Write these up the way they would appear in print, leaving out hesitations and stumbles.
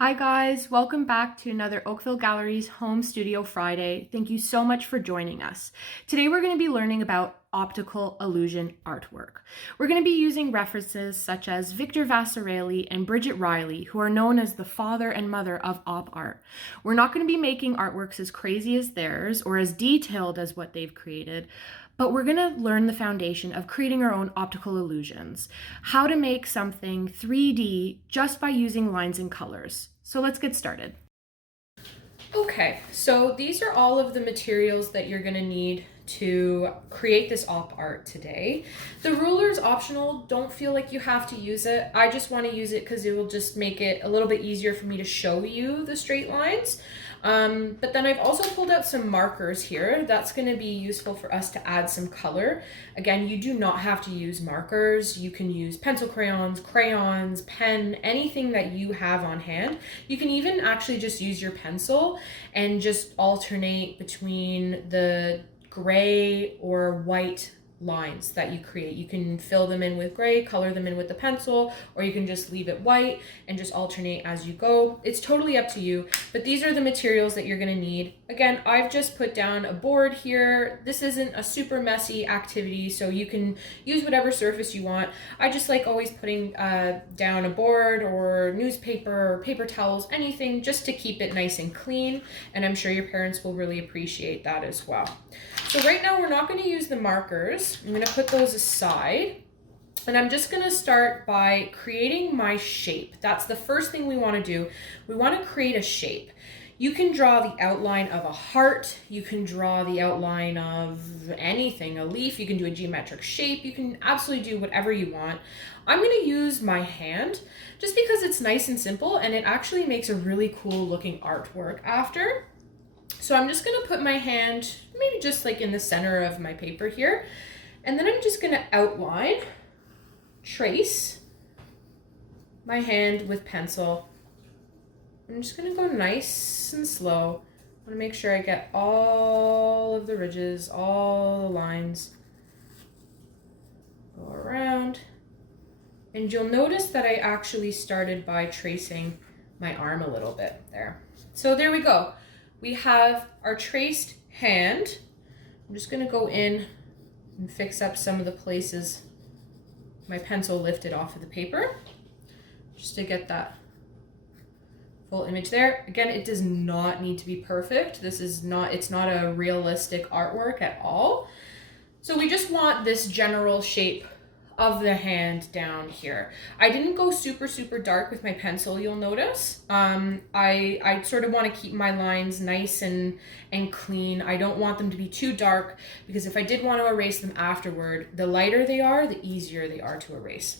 Hi guys, welcome back to another Oakville Gallery's Home Studio Friday. Thank you so much for joining us. Today we're going to be learning about optical illusion artwork. We're going to be using references such as Victor Vasarely and Bridget Riley, who are known as the father and mother of op art. We're not going to be making artworks as crazy as theirs or as detailed as what they've created, but we're going to learn the foundation of creating our own optical illusions, how to make something 3D just by using lines and colors. So let's get started. Okay, so these are all of the materials that you're going to need to create this op art today. The ruler is optional. Don't feel like you have to use it. I just want to use it because it will just make it a little bit easier for me to show you the straight lines. But then I've also pulled out some markers here. That's going to be useful for us to add some color. Again, you do not have to use markers. You can use pencil crayons, pen, anything that you have on hand. You can even actually just use your pencil and just alternate between the gray or white lines that you create. You can fill them in with gray, color them in with the pencil, or you can just leave it white and just alternate as you go. It's totally up to you, but these are the materials that you're going to need. Again, I've just put down a board here. This isn't a super messy activity, so you can use whatever surface you want. I just like always putting down a board or newspaper or paper towels, anything, just to keep it nice and clean, and I'm sure your parents will really appreciate that as well. So right now we're not going to use the markers. I'm going to put those aside, and I'm just going to start by creating my shape. That's the first thing we want to do. We want to create a shape. You can draw the outline of a heart. You can draw the outline of anything, a leaf. You can do a geometric shape. You can absolutely do whatever you want. I'm going to use my hand just because it's nice and simple, and it actually makes a really cool looking artwork after. So I'm just going to put my hand maybe just like in the center of my paper here. And then I'm just going to outline, trace my hand with pencil. I'm just going to go nice and slow. I want to make sure I get all of the ridges, all the lines. Go around. And you'll notice that I actually started by tracing my arm a little bit there. So there we go. We have our traced hand. I'm just going to go in and fix up some of the places my pencil lifted off of the paper, just to get that full image there. Again, it does not need to be perfect. It's not a realistic artwork at all. So we just want this general shape of the hand down here. I didn't go super dark with my pencil, you'll notice. I sort of want to keep my lines nice and clean. I don't want them to be too dark, because if I did want to erase them afterward, the lighter they are, the easier they are to erase.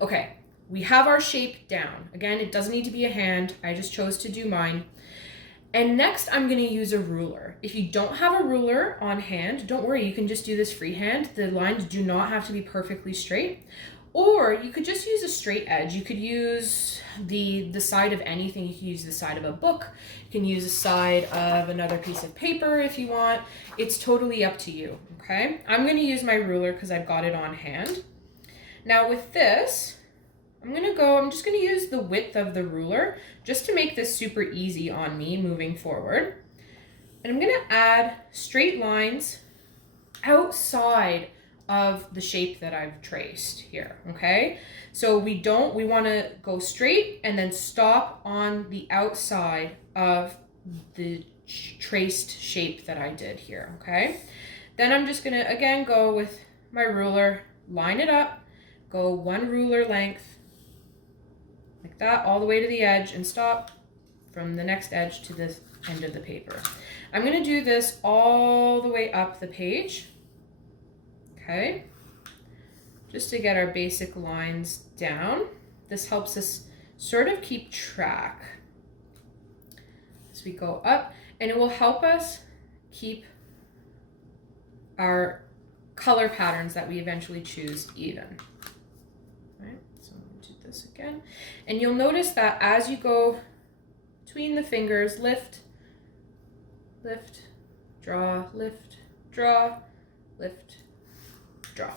Okay, we have our shape down. Again, it doesn't need to be a hand. I just chose to do mine. And next I'm going to use a ruler. If you don't have a ruler on hand, don't worry, you can just do this freehand. The lines do not have to be perfectly straight. Or you could just use a straight edge. You could use the side of anything. You can use the side of a book. You can use the side of another piece of paper if you want. It's totally up to you, okay? I'm going to use my ruler because I've got it on hand. Now with this, I'm just going to use the width of the ruler just to make this super easy on me moving forward. And I'm going to add straight lines outside of the shape that I've traced here, okay? So we want to go straight and then stop on the outside of the traced shape that I did here, okay? Then I'm just going to, again, go with my ruler, line it up, go one ruler length, like that, all the way to the edge, and stop from the next edge to the end of the paper. I'm going to do this all the way up the page, okay, just to get our basic lines down. This helps us sort of keep track as we go up, and it will help us keep our color patterns that we eventually choose even. This again, and you'll notice that as you go between the fingers, lift, draw, lift, draw, lift, draw.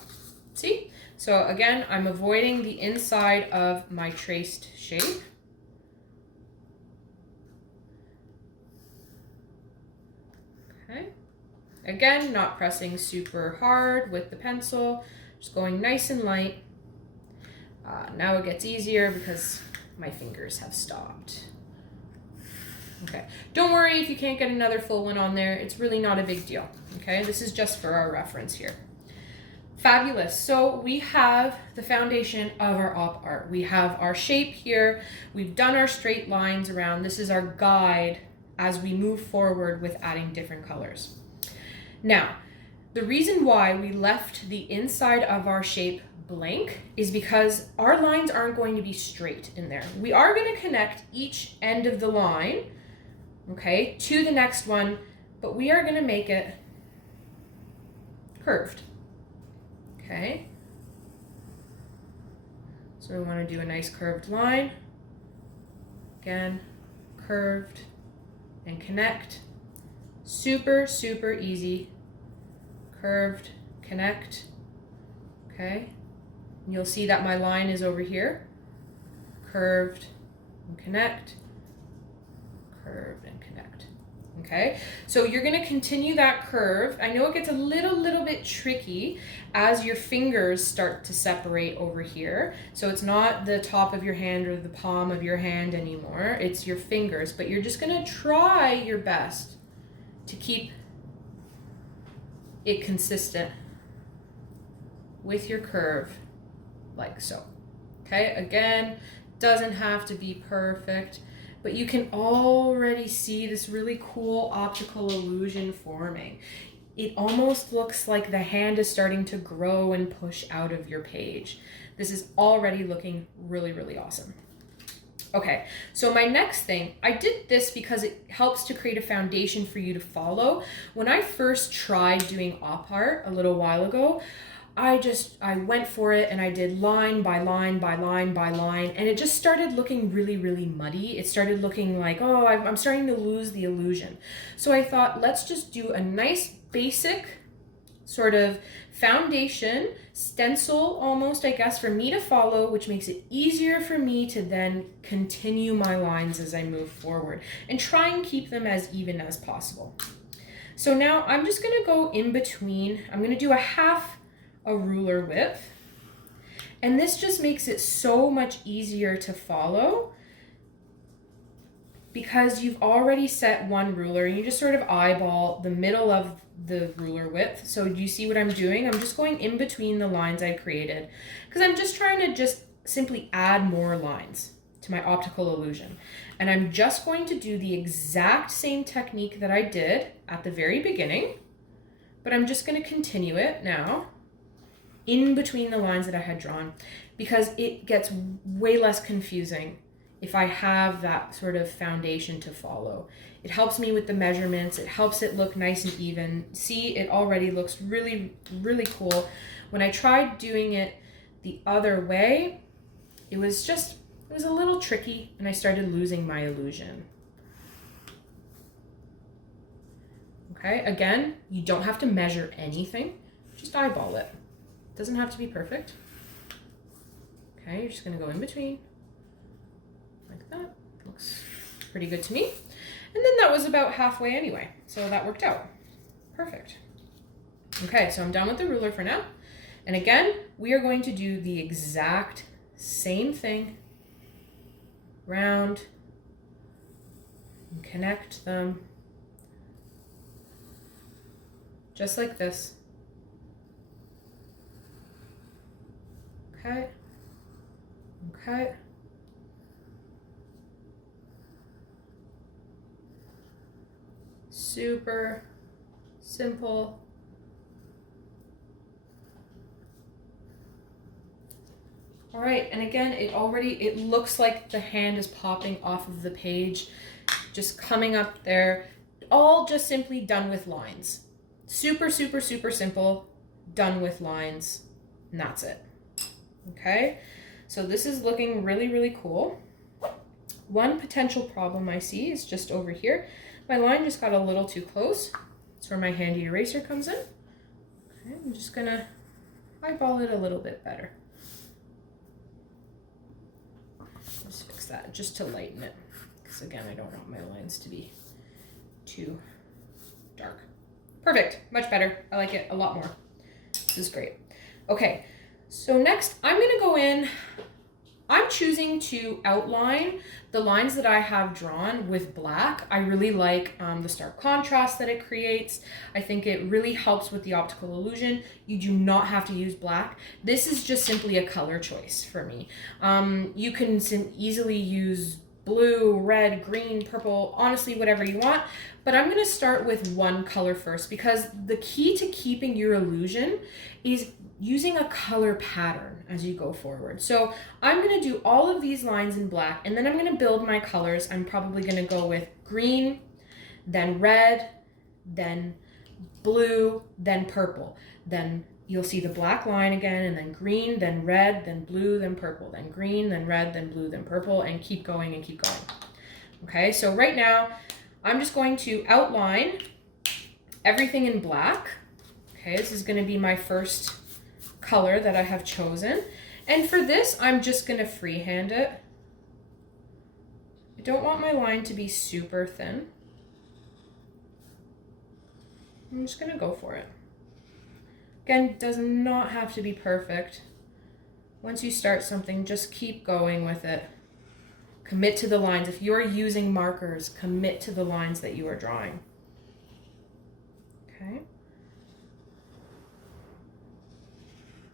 See? So again, I'm avoiding the inside of my traced shape. Again, not pressing super hard with the pencil, just going nice and light. Now it gets easier because my fingers have stopped. Okay, don't worry if you can't get another full one on there. It's really not a big deal, okay? This is just for our reference here. Fabulous. So we have the foundation of our op art. We have our shape here. We've done our straight lines around. This is our guide as we move forward with adding different colors. Now, the reason why we left the inside of our shape blank is because our lines aren't going to be straight in there. We are going to connect each end of the line, okay, to the next one, but we are going to make it curved, okay? So we want to do a nice curved line, again, curved and connect. Super, super easy. Curved, connect, okay? And you'll see that my line is over here. Curved and connect, curved and connect, okay? So you're gonna continue that curve. I know it gets a little bit tricky as your fingers start to separate over here. So it's not the top of your hand or the palm of your hand anymore. It's your fingers, but you're just gonna try your best to keep it consistent with your curve like so. Okay, again, doesn't have to be perfect, but you can already see this really cool optical illusion forming. It almost looks like the hand is starting to grow and push out of your page. This is already looking really, really awesome. Okay, so my next thing, I did this because it helps to create a foundation for you to follow. When I first tried doing op art a little while ago, I went for it and I did line by line by line by line, and it just started looking really, really muddy. It started looking like, oh, I'm starting to lose the illusion. So I thought, let's just do a nice basic sort of foundation, stencil almost, I guess, for me to follow, which makes it easier for me to then continue my lines as I move forward and try and keep them as even as possible. So now I'm just gonna go in between. I'm gonna do a half a ruler width, and this just makes it so much easier to follow because you've already set one ruler and you just sort of eyeball the middle of the ruler width. So do you see what I'm doing? I'm just going in between the lines I created because I'm just trying to just simply add more lines to my optical illusion. And I'm just going to do the exact same technique that I did at the very beginning, but I'm just going to continue it now in between the lines that I had drawn because it gets way less confusing if I have that sort of foundation to follow. It helps me with the measurements. It helps it look nice and even. See, it already looks really, really cool. When I tried doing it the other way, it was a little tricky and I started losing my illusion. Okay, again, you don't have to measure anything. Just eyeball it. It doesn't have to be perfect. Okay, you're just gonna go in between like that. Looks pretty good to me. And then that was about halfway anyway, so that worked out. Perfect. Okay, so I'm done with the ruler for now. And again, we are going to do the exact same thing. Round, and connect them, just like this. Okay, okay. Super simple. All right, and again, it looks like the hand is popping off of the page, just coming up there, all just simply done with lines. Super, super, super simple, done with lines, and that's it. Okay, so this is looking really, really cool. One potential problem I see is just over here. My line just got a little too close. That's where my handy eraser comes in. Okay, I'm just gonna eyeball it a little bit better. Let's fix that just to lighten it, because again, I don't want my lines to be too dark. Perfect, much better. I like it a lot more. This is great. Okay, so next I'm gonna go in, I'm choosing to outline the lines that I have drawn with black. I really like the stark contrast that it creates. I think it really helps with the optical illusion. You do not have to use black. This is just simply a color choice for me. You can easily use blue, red, green, purple, honestly, whatever you want. But I'm gonna start with one color first because the key to keeping your illusion is using a color pattern as you go forward. So I'm gonna do all of these lines in black and then I'm gonna build my colors. I'm probably gonna go with green, then red, then blue, then purple. Then you'll see the black line again, and then green, then red, then blue, then purple, then green, then red, then blue, then purple, and keep going and keep going. Okay, so right now I'm just going to outline everything in black. Okay, this is gonna be my first color that I have chosen. And for this, I'm just gonna freehand it. I don't want my line to be super thin. I'm just gonna go for it. Again, does not have to be perfect. Once you start something, just keep going with it. Commit to the lines. If you're using markers, commit to the lines that you are drawing. Okay.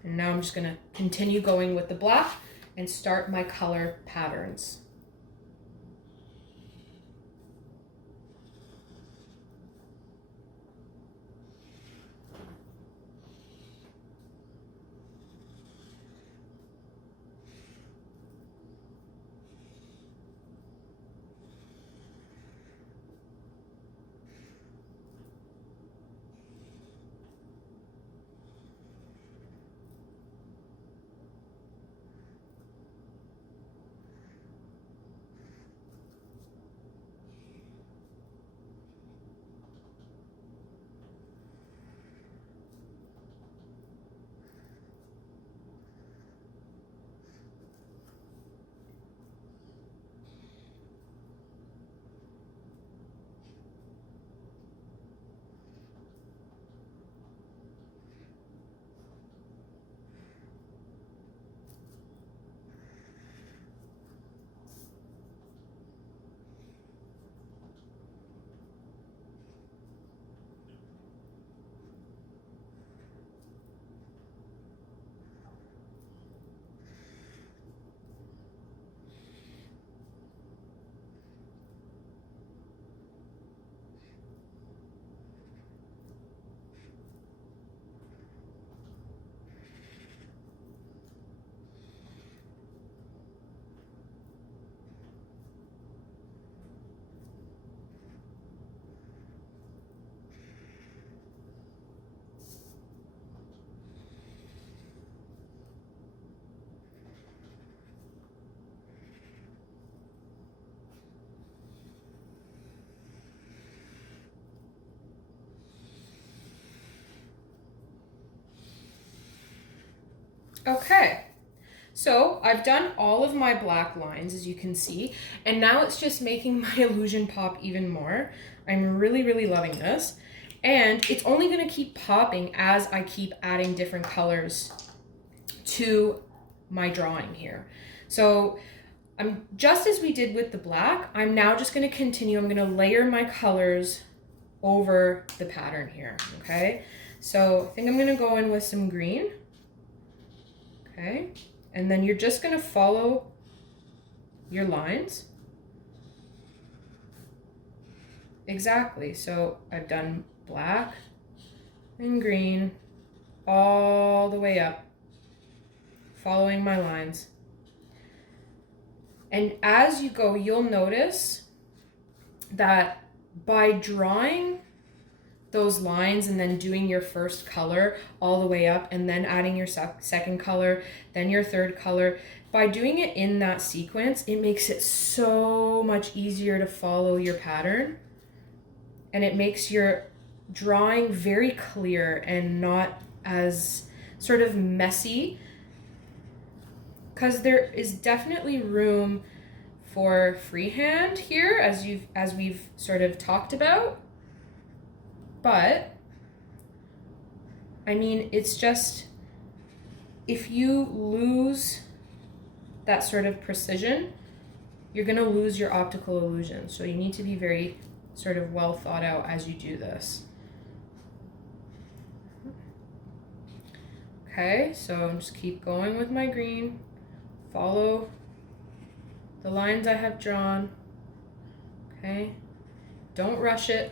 And now I'm just gonna continue going with the black and start my color patterns. Okay, so I've done all of my black lines, as you can see, and now it's just making my illusion pop even more. I'm really, really loving this. And it's only gonna keep popping as I keep adding different colors to my drawing here. So I'm just as we did with the black, I'm now just gonna continue. I'm gonna layer my colors over the pattern here, okay? So I think I'm gonna go in with some green. Okay, and then you're just gonna follow your lines. Exactly, so I've done black and green all the way up, following my lines. And as you go, you'll notice that by drawing those lines and then doing your first color all the way up and then adding your second color, then your third color, by doing it in that sequence, it makes it so much easier to follow your pattern, and it makes your drawing very clear and not as sort of messy, because there is definitely room for freehand here, as we've sort of talked about. But I mean, it's just, if you lose that sort of precision, you're going to lose your optical illusion. So you need to be very sort of well thought out as you do this. Okay, so just keep going with my green. Follow the lines I have drawn. Okay, don't rush it.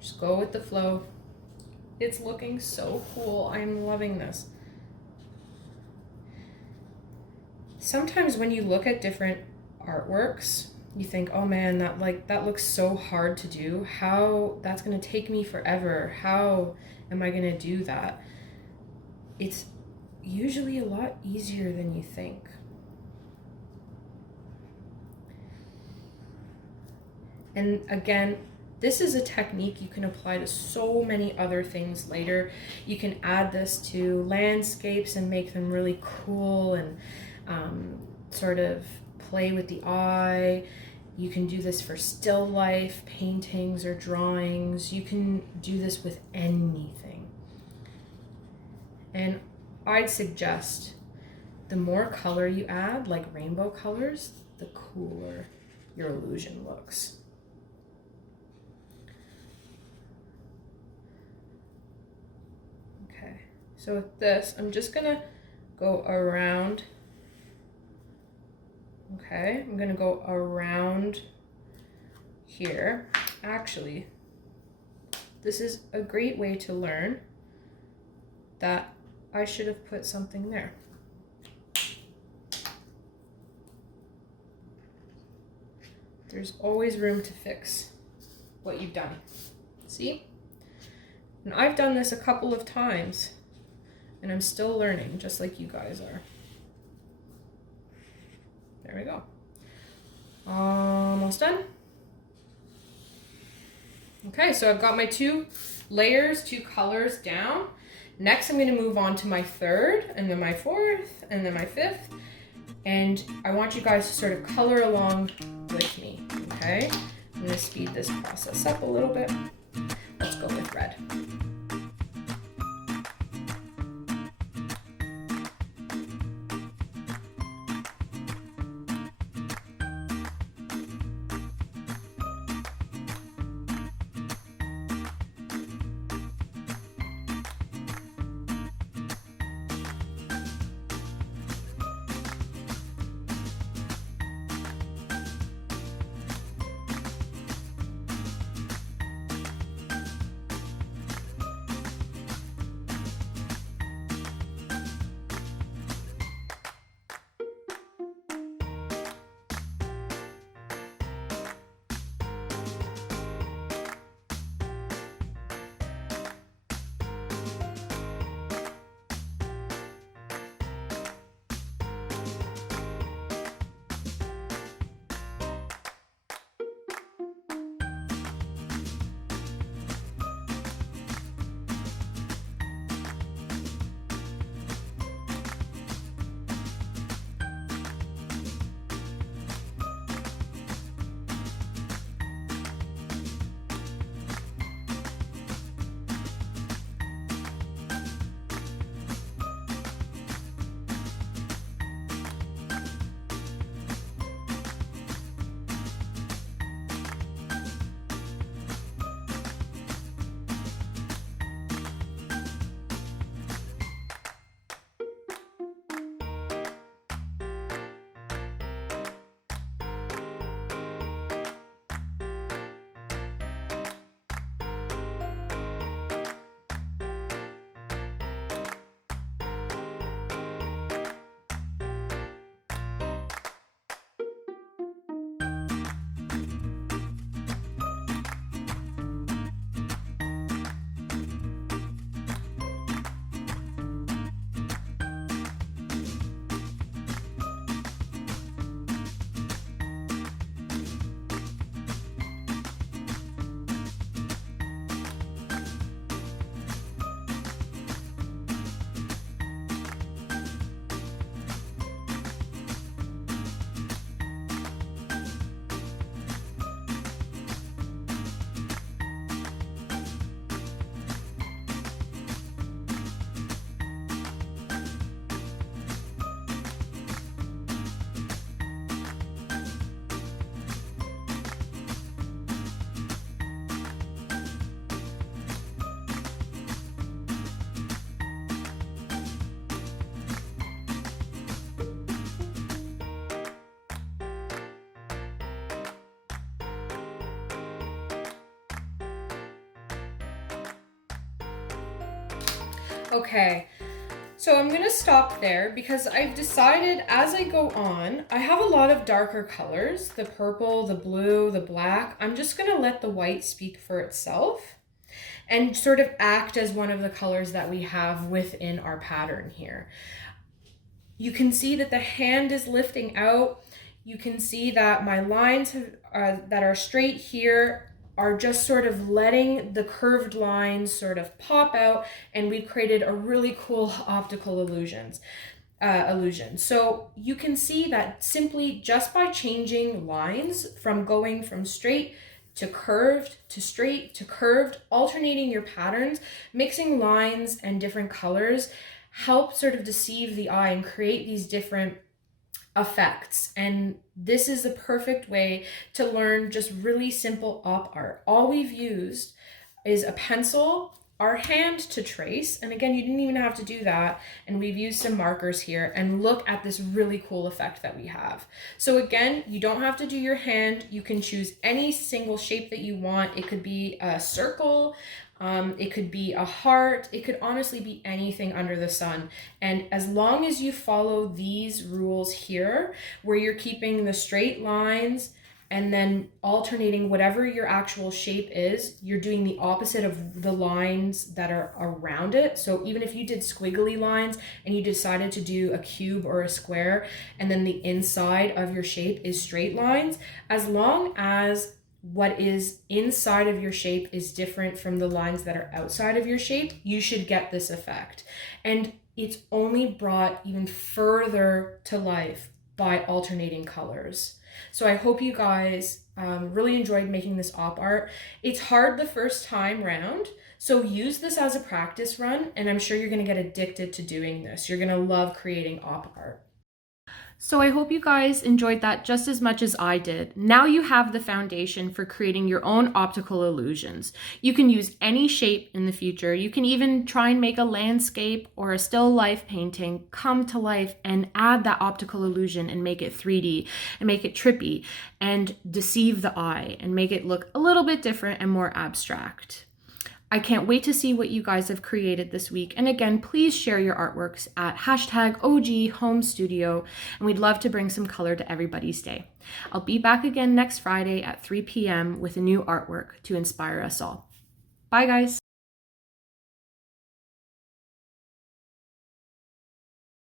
Just go with the flow. It's looking so cool. I'm loving this. Sometimes when you look at different artworks, you think, oh man, that looks so hard to do. How, that's gonna take me forever. How am I gonna do that? It's usually a lot easier than you think. And again, this is a technique you can apply to so many other things later. You can add this to landscapes and make them really cool and sort of play with the eye. You can do this for still life paintings or drawings. You can do this with anything. And I'd suggest the more color you add, like rainbow colors, the cooler your illusion looks. Okay, so with this, I'm just gonna go around. Okay, I'm gonna go around here. Actually, this is a great way to learn that I should have put something there. There's always room to fix what you've done. See? And I've done this a couple of times and I'm still learning, just like you guys are. There we go. Almost done. Okay, so I've got my 2 layers, 2 colors down. Next, I'm going to move on to my 3rd, and then my 4th, and then my 5th. And I want you guys to sort of color along with me, okay? I'm going to speed this process up a little bit. Let's go with red. Okay, so I'm gonna stop there because I've decided as I go on, I have a lot of darker colors, the purple, the blue, the black. I'm just gonna let the white speak for itself and sort of act as one of the colors that we have within our pattern here. You can see that the hand is lifting out. You can see that my lines that are straight here are just sort of letting the curved lines sort of pop out, and we've created a really cool optical illusion. So you can see that simply just by changing lines from going from straight to curved to straight to curved, alternating your patterns, mixing lines and different colors help sort of deceive the eye and create these different effects. And this is the perfect way to learn just really simple op art. All we've used is a pencil, our hand to trace, and again, you didn't even have to do that, and we've used some markers here, and look at this really cool effect that we have. So again, you don't have to do your hand. You can choose any single shape that you want. It could be a circle, it could be a heart, it could honestly be anything under the sun. And as long as you follow these rules here, where you're keeping the straight lines and then alternating whatever your actual shape is, you're doing the opposite of the lines that are around it. So even if you did squiggly lines and you decided to do a cube or a square, and then the inside of your shape is straight lines, as long as what is inside of your shape is different from the lines that are outside of your shape, you should get this effect. And it's only brought even further to life by alternating colors. So I hope you guys really enjoyed making this op art. It's hard the first time round, so use this as a practice run, and I'm sure you're gonna get addicted to doing this. You're gonna love creating op art. So I hope you guys enjoyed that just as much as I did. Now you have the foundation for creating your own optical illusions. You can use any shape in the future. You can even try and make a landscape or a still life painting come to life and add that optical illusion and make it 3D and make it trippy and deceive the eye and make it look a little bit different and more abstract. I can't wait to see what you guys have created this week. And again, please share your artworks at #OGHomeStudio, and we'd love to bring some color to everybody's day. I'll be back again next Friday at 3 p.m. with a new artwork to inspire us all. Bye, guys.